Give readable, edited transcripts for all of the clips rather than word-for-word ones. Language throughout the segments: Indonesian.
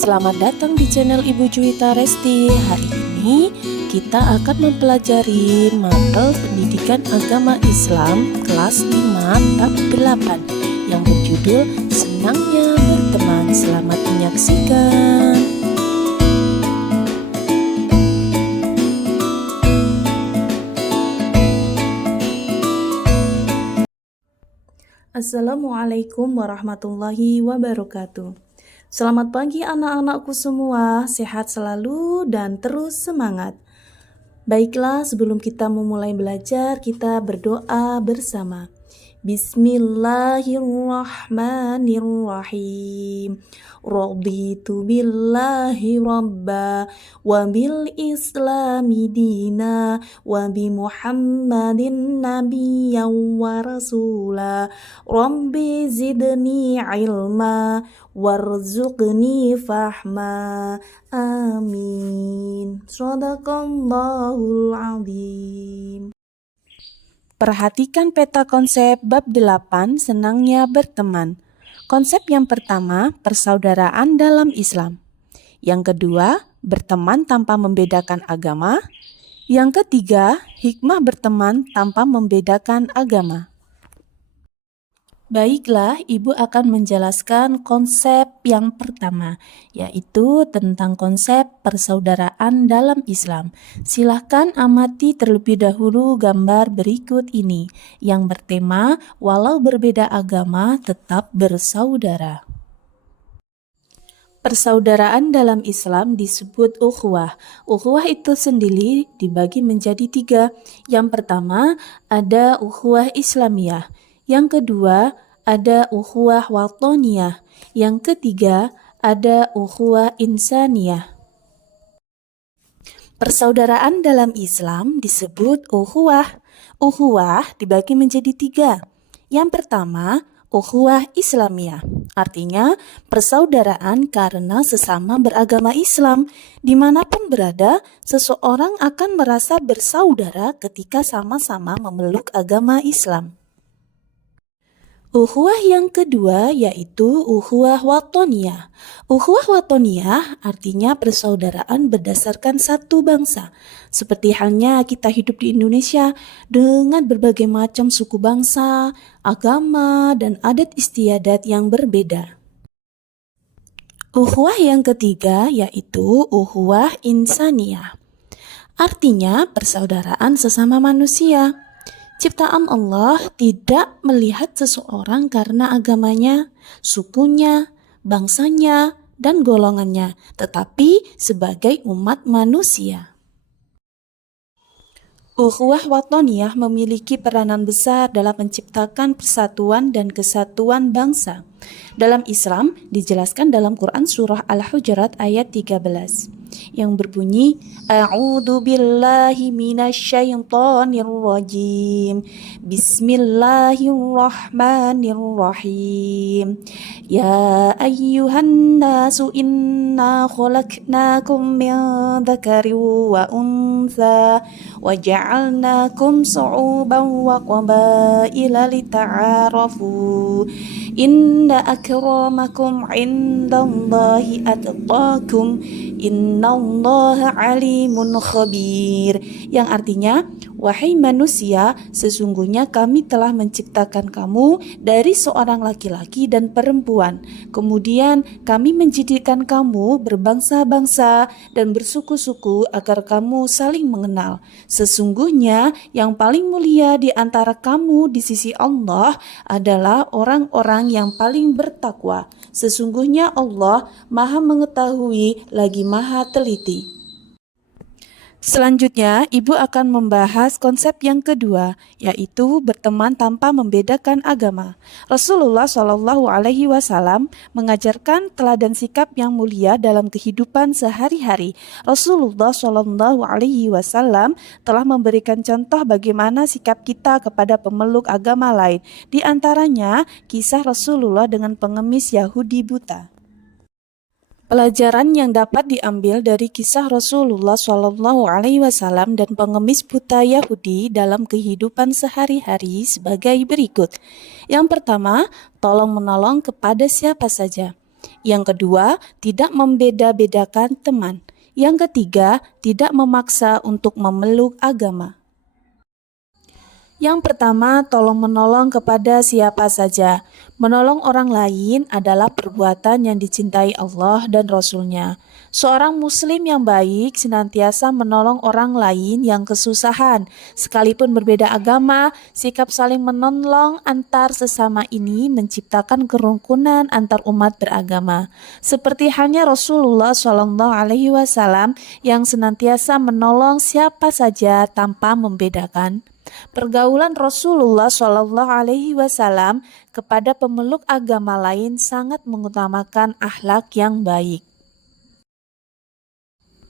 Selamat datang di channel Ibu Juwita Resti. Hari ini kita akan mempelajari mata pendidikan agama Islam kelas 5 bab 8 yang berjudul Senangnya Berteman. Selamat menyaksikan. Assalamualaikum warahmatullahi wabarakatuh. Selamat pagi anak-anakku semua, sehat selalu dan terus semangat. Baiklah, sebelum kita memulai belajar, kita berdoa bersama. Bismillahirrahmanirrahim. Raditu billahi rabba wa bil islami dina wa bi muhammadin nabiyyan wa rasula. Rabbi zidni ilma warzuqni fahma. Amin. Shadaqallahul azim. Perhatikan peta konsep bab 8, senangnya berteman. Konsep yang pertama, persaudaraan dalam Islam. Yang kedua, berteman tanpa membedakan agama. Yang ketiga, hikmah berteman tanpa membedakan agama. Baiklah, Ibu akan menjelaskan konsep yang pertama, yaitu tentang konsep persaudaraan dalam Islam. Silahkan amati terlebih dahulu gambar berikut ini, yang bertema, walau berbeda agama, tetap bersaudara. Persaudaraan dalam Islam disebut ukhuwah. Ukhuwah itu sendiri dibagi menjadi 3. Yang pertama, ada ukhuwah Islamiyah. Yang kedua, ada ukhuwah watoniyah. Yang ketiga, ada ukhuwah insaniyah. Persaudaraan dalam Islam disebut ukhuwah. Ukhuwah dibagi menjadi 3. Yang pertama, ukhuwah Islamiyah. Artinya, persaudaraan karena sesama beragama Islam. Dimanapun berada, seseorang akan merasa bersaudara ketika sama-sama memeluk agama Islam. Ukhuwah yang kedua yaitu ukhuwah watoniyah. Ukhuwah watoniyah artinya persaudaraan berdasarkan satu bangsa. Seperti halnya kita hidup di Indonesia dengan berbagai macam suku bangsa, agama, dan adat istiadat yang berbeda. Ukhuwah yang ketiga yaitu ukhuwah insaniyah. Artinya persaudaraan sesama manusia. Ciptaan Allah tidak melihat seseorang karena agamanya, sukunya, bangsanya, dan golongannya, tetapi sebagai umat manusia. Ukhuwah watoniyah memiliki peranan besar dalam menciptakan persatuan dan kesatuan bangsa. Dalam Islam dijelaskan dalam Quran surah Al-Hujurat ayat 13 yang berbunyi A'udzu billahi minasyaitonir rajim. Bismillahirrahmanirrahim. Ya ayyuhan nasu inna khalaqnakum min dzakarin wa untha wa ja'alnakum shu'uban wa qabaila lita'arafu. Inna akramakum indallahi atqakum. Innallaha alimun khabir. Yang artinya, wahai manusia, sesungguhnya kami telah menciptakan kamu dari seorang laki-laki dan perempuan. Kemudian kami menjadikan kamu berbangsa-bangsa dan bersuku-suku agar kamu saling mengenal. Sesungguhnya yang paling mulia di antara kamu di sisi Allah adalah orang-orang yang paling bertakwa. Sesungguhnya Allah Maha Mengetahui lagi Maha Teliti. Selanjutnya, Ibu akan membahas konsep yang kedua, yaitu berteman tanpa membedakan agama. Rasulullah Shallallahu Alaihi Wasallam mengajarkan teladan sikap yang mulia dalam kehidupan sehari-hari. Rasulullah Shallallahu Alaihi Wasallam telah memberikan contoh bagaimana sikap kita kepada pemeluk agama lain. Di antaranya, kisah Rasulullah dengan pengemis Yahudi buta. Pelajaran yang dapat diambil dari kisah Rasulullah SAW dan pengemis buta Yahudi dalam kehidupan sehari-hari sebagai berikut. Yang pertama, tolong menolong kepada siapa saja. Yang kedua, tidak membeda-bedakan teman. Yang ketiga, tidak memaksa untuk memeluk agama. Yang pertama, tolong-menolong kepada siapa saja. Menolong orang lain adalah perbuatan yang dicintai Allah dan Rasul-Nya. Seorang muslim yang baik senantiasa menolong orang lain yang kesusahan. Sekalipun berbeda agama, sikap saling menolong antar sesama ini menciptakan kerukunan antar umat beragama. Seperti halnya Rasulullah SAW yang senantiasa menolong siapa saja tanpa membedakan. Pergaulan Rasulullah SAW kepada pemeluk agama lain sangat mengutamakan akhlak yang baik.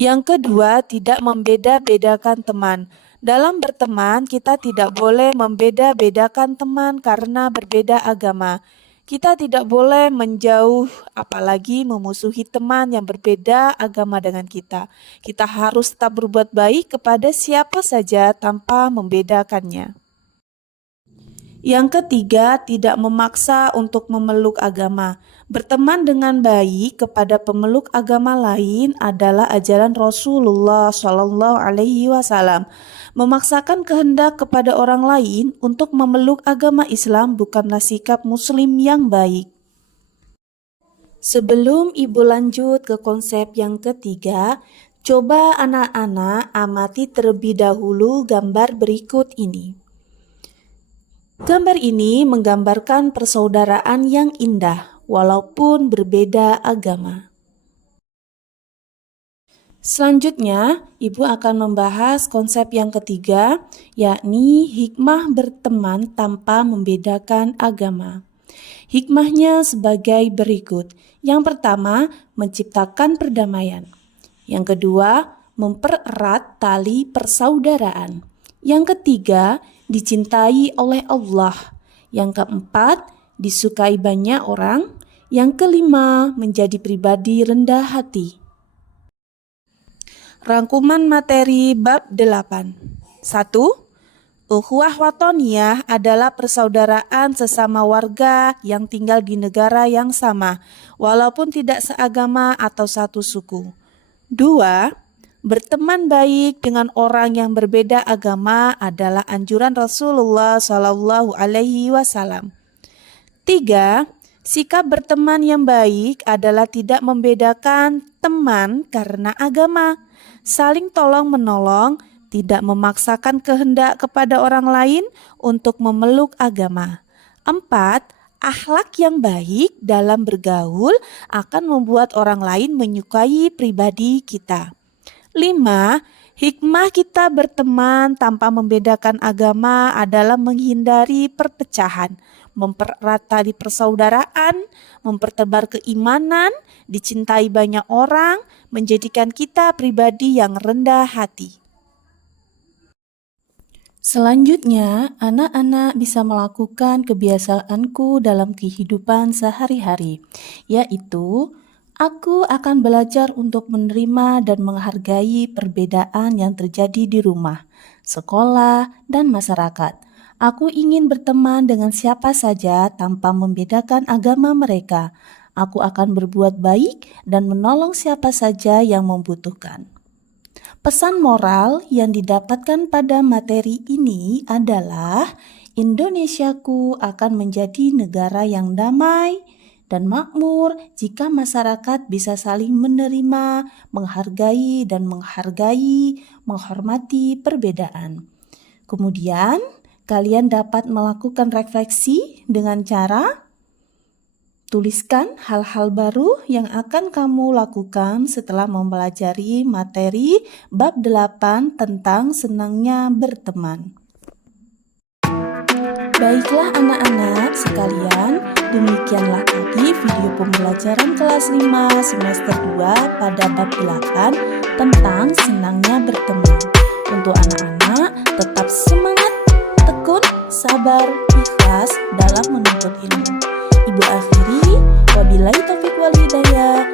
Yang kedua, tidak membeda-bedakan teman. Dalam berteman, kita tidak boleh membeda-bedakan teman karena berbeda agama. Kita tidak boleh menjauh, apalagi memusuhi teman yang berbeda agama dengan kita. Kita harus tetap berbuat baik kepada siapa saja tanpa membedakannya. Yang ketiga, tidak memaksa untuk memeluk agama. Berteman dengan baik kepada pemeluk agama lain adalah ajaran Rasulullah SAW. Memaksakan kehendak kepada orang lain untuk memeluk agama Islam bukanlah sikap muslim yang baik. Sebelum ibu lanjut ke konsep yang ketiga, coba anak-anak amati terlebih dahulu gambar berikut ini. Gambar ini menggambarkan persaudaraan yang indah walaupun berbeda agama. Selanjutnya, Ibu akan membahas konsep yang ketiga, yakni hikmah berteman tanpa membedakan agama. Hikmahnya sebagai berikut. Yang pertama, menciptakan perdamaian. Yang kedua, mempererat tali persaudaraan. Yang ketiga, dicintai oleh Allah. Yang keempat, disukai banyak orang. Yang kelima, menjadi pribadi rendah hati. Rangkuman materi bab 8. 1. Ukhuwah watoniyah adalah persaudaraan sesama warga yang tinggal di negara yang sama, walaupun tidak seagama atau satu suku. 2. Berteman baik dengan orang yang berbeda agama adalah anjuran Rasulullah SAW. 3. Sikap berteman yang baik adalah tidak membedakan teman karena agama. Saling tolong-menolong, tidak memaksakan kehendak kepada orang lain untuk memeluk agama. 4. Akhlak yang baik dalam bergaul akan membuat orang lain menyukai pribadi kita. 5. Hikmah kita berteman tanpa membedakan agama adalah menghindari perpecahan, mempererat tali persaudaraan, mempertebar keimanan, dicintai banyak orang, menjadikan kita pribadi yang rendah hati. Selanjutnya, anak-anak bisa melakukan kebiasaanku dalam kehidupan sehari-hari, yaitu aku akan belajar untuk menerima dan menghargai perbedaan yang terjadi di rumah, sekolah, dan masyarakat. Aku ingin berteman dengan siapa saja tanpa membedakan agama mereka. Aku akan berbuat baik dan menolong siapa saja yang membutuhkan. Pesan moral yang didapatkan pada materi ini adalah Indonesiaku akan menjadi negara yang damai dan makmur jika masyarakat bisa saling menerima, menghormati perbedaan. Kemudian, kalian dapat melakukan refleksi dengan cara tuliskan hal-hal baru yang akan kamu lakukan setelah mempelajari materi bab 8 tentang senangnya berteman. Baiklah anak-anak sekalian, demikianlah tadi video pembelajaran kelas 5 semester 2 pada bab 8 tentang senangnya berteman. Untuk anak-anak, tetap semangat, tekun, sabar, ikhlas dalam menuntut ilmu. Ibu akhiri, wabillahi taufiq wal hidayah.